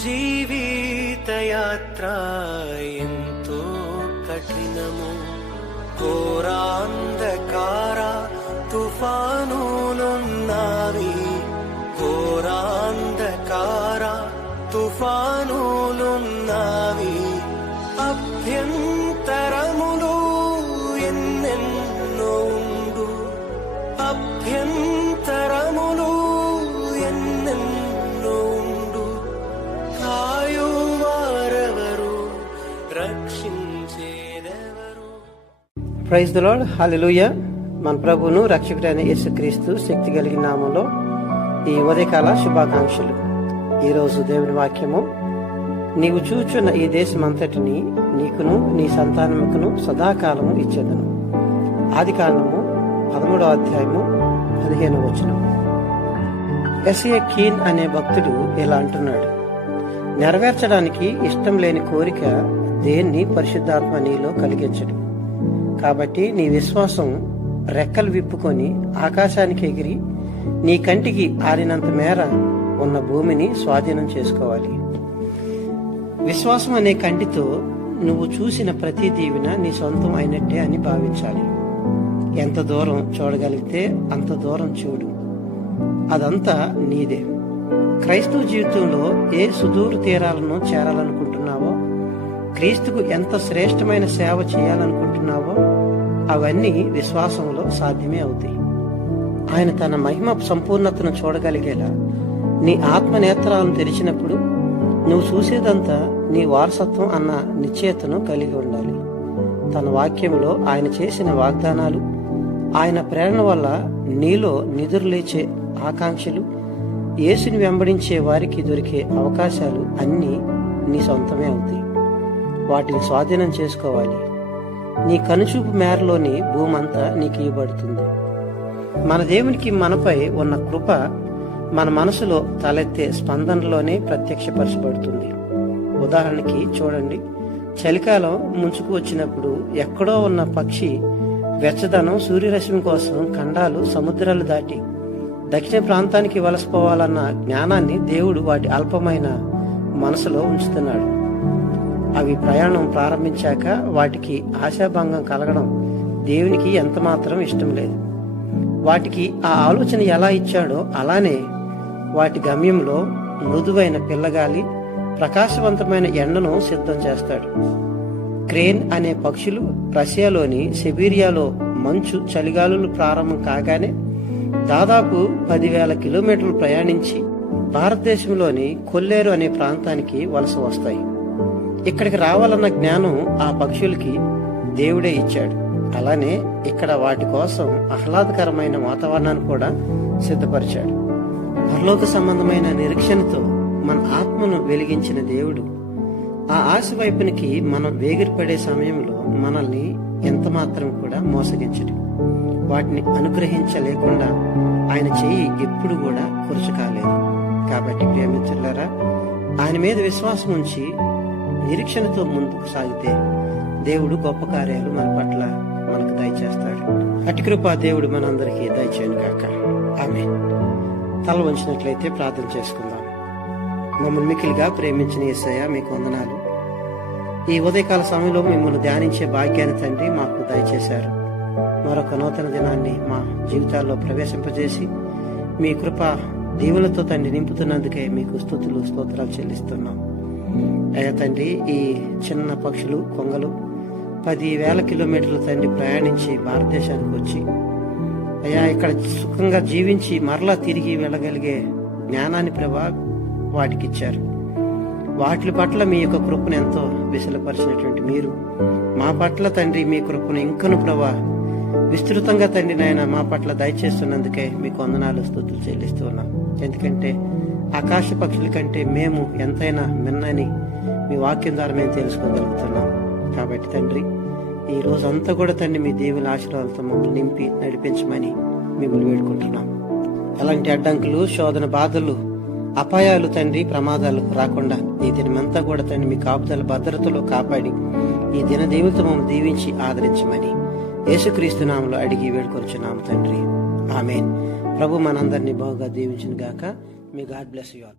జీవితయాత్ర ఎంతో కఠినము, ఘోరాంధకార తుఫానులున్నావి, ఘోరాంధకార తుఫానులున్నావి. అభ్యంతరములు ఎన్నెన్నో ఉండు, అభ్యంతరములు ఎన్నెన్నో ఉండు. కాయువారెవరు, రక్షించేదెవరు? Praise the lord. హల్లెలూయా. మన ప్రభువును రక్షకుడైన యేసుక్రీస్తు శక్తి కలిగిన నామములో ఈ ఉదయకాల శుభాకాంక్షలు. ఈరోజు దేవుని వాక్యము, నీవు చూచున్న ఈ దేశమంతటిని నీకును నీ సంతానముకును సదాకాలము ఇచ్చేదను. ఆదికాండము 13వ అధ్యాయము 15వ వచనం. ఎస్ఏ కీన్ అనే భక్తుడు ఇలా అంటున్నాడు: నెరవేర్చడానికి ఇష్టం లేని కోరిక దేన్ని పరిశుద్ధాత్మ నీలో కలిగించడు. కాబట్టి నీ విశ్వాసం రెక్కలు విప్పుకొని ఆకాశానికి ఎగిరి నీ కంటికి ఆరినంత మేర ఉన్న భూమిని స్వాధీనం చేసుకోవాలి. విశ్వాసం అనే కంటితో నువ్వు చూసిన ప్రతి దీవెన నీ సొంతం అయినట్టే అని భావించాలి. ఎంత దూరం చూడగలిగితే అంత దూరం చూడు, అదంతా నీదే. క్రైస్తవ జీవితంలో ఏ సుదూర తీరాలను చేరాలనుకుంటున్నావో, క్రీస్తుకు ఎంత శ్రేష్టమైన సేవ చేయాలనుకుంటున్నావో అవన్నీ విశ్వాసంలో సాధ్యమే అవుతాయి. ఆయన తన మహిమ సంపూర్ణతను చూడగలిగేలా నీ ఆత్మ నేత్రాలను తెరిచినప్పుడు నువ్వు చూసేదంతా నీ వారసత్వం అన్న నిశ్చయతను కలిగి ఉండాలి. తన వాక్యంలో ఆయన చేసిన వాగ్దానాలు, ఆయన ప్రేరణ వల్ల నీలో నిదురులేచే ఆకాంక్షలు, యేసుని వెంబడించే వారికి దొరికే అవకాశాలు అన్నీ నీ సొంతమే అవుతాయి. వాటిని స్వాధీనం చేసుకోవాలి. నీ కనుచూపు మేరలోని భూమంతా నీకు ఇవ్వబడుతుంది. మన దేవునికి మనపై ఉన్న కృప మన మనసులో తలెత్తే స్పందనలోనే ప్రత్యక్షపరచబడుతుంది. ఉదాహరణకి చూడండి, చలికాలం ముంచుకు వచ్చినప్పుడు ఎక్కడో ఉన్న పక్షి వెచ్చదనం, సూర్యరశ్మి కోసం ఖండాలు, సముద్రాలు దాటి దక్షిణ ప్రాంతానికి వలసపోవాలన్న జ్ఞానాన్ని దేవుడు వాటి అల్పమైన మనసులో ఉంచుతున్నాడు. అవి ప్రయాణం ప్రారంభించాక వాటికి ఆశాభంగం కలగడం దేవునికి ఎంతమాత్రం ఇష్టం లేదు. వాటికి ఆ ఆలోచన ఎలా ఇచ్చాడో అలానే వాటి గమ్యంలో మృదువైన పిల్లగాలి, ప్రకాశవంతమైన ఎండను సిద్ధం చేస్తాడు. క్రేన్ అనే పక్షులు రష్యాలోని సిబీరియాలో మంచు చలిగాలులు ప్రారంభం కాగానే దాదాపు 10,000 కిలోమీటర్లు ప్రయాణించి భారతదేశంలోని కొల్లేరు అనే ప్రాంతానికి వలస వస్తాయి. ఇక్కడికి రావాలన్న జ్ఞానం ఆ పక్షులకి దేవుడే ఇచ్చాడు. అలానే ఇక్కడ వాటి కోసం ఆహ్లాదకరమైన వాతావరణాన్ని కూడా సిద్ధపరిచాడు. పరలోక సంబంధమైన నిరీక్షణతో మన ఆత్మను వెలిగించిన దేవుడు ఆ ఆశ వైపునికి మనం వేగిరపడే సమయంలో మనల్ని ఎంత మాత్రం కూడా మోసగించడు. వాటిని అనుగ్రహించలేకుండా ఆయన చెయ్యి ఎప్పుడు కూడా కురుచు కాలేదు. కాబట్టి ప్రేమించులారా, ఆయన మీద విశ్వాసం ఉంచి నిరీక్షణతో ముందుకు సాగితే దేవుడు గొప్ప కార్యాలు మన పట్ల మనకు దయచేస్తాడు. అట్టి కృప దేవుడు మనందరికీ దయచేయను గాక. ఆమేన్. తల వంచినట్లయితే ప్రార్థన చేసుకుందాం. మమ్మల్ని మిక్కిలిగా ప్రేమించిన యేసయ్య, మీకు వందనాలు. ఈ ఉదయకాల సమయంలో మిమ్మల్ని ధ్యానించే భాగ్యాన్ని తండ్రి మాకు దయచేశారు. మరొక నూతన దినాన్ని మా జీవితాల్లో ప్రవేశింపజేసి మీ కృప దీవులతో తండ్రి నింపుతున్నందుకే మీకు స్తుతులు స్తోత్రాలు చెల్లిస్తున్నాం. అయ్యా తండ్రి, ఈ చిన్న పక్షులు, కొంగలు 10,000 కిలోమీటర్ల తండ్రి ప్రయాణించి భారతదేశానికి వచ్చి అయ్యా ఇక్కడ సుఖంగా జీవించి మరలా తిరిగి వెళ్ళగలిగే జ్ఞానాన్ని ప్రభా వాటికి ఇచ్చారు. వాటి పట్ల మీ యొక్క కృపను ఎంతో విశలపరిచినటువంటి మీరు మా పట్ల తండ్రి మీ కృపను ఇంకను ప్రభా విస్తృతంగా తండ్రి నాయన మా పట్ల దయచేస్తున్నందుకే మీకు వందనాలు స్తుతులు చెల్లిస్తూ ఉన్నాం. ఎందుకంటే ఆకాశ పక్షుల కంటే మేము ఎంతైనా మిన్నని మీ వాక్యం ద్వారా మేము తెలుసుకోగలుగుతున్నాం. కాబట్టి తండ్రి, ఈ రోజంతా కూడా తండ్రి మీ దేవుని ఆశీర్వాదాలతో మమ్మల్ని నింపి నడిపించమని మిమ్మల్ని వేడుకుంటున్నాం. ఎలాంటి అడ్డంకులు, శోధన, బాధలు, అపాయాలు తండ్రి, ప్రమాదాలు రాకుండా ఈ దినమంతా కూడా తండ్రి మీ కాపుదల భద్రతలో కాపాడి ఈ దిన దేవులతో మమ్మల్ని దీవించి ఆదరించమని యేసుక్రీస్తు నామములో అడిగి వేడుకొంచున్నాము తండ్రి. ఆమేన్. ప్రభు మనందరినీ బాగా దీవించును గాక. మీ గాడ్ బ్లెస్ యు ఆల్.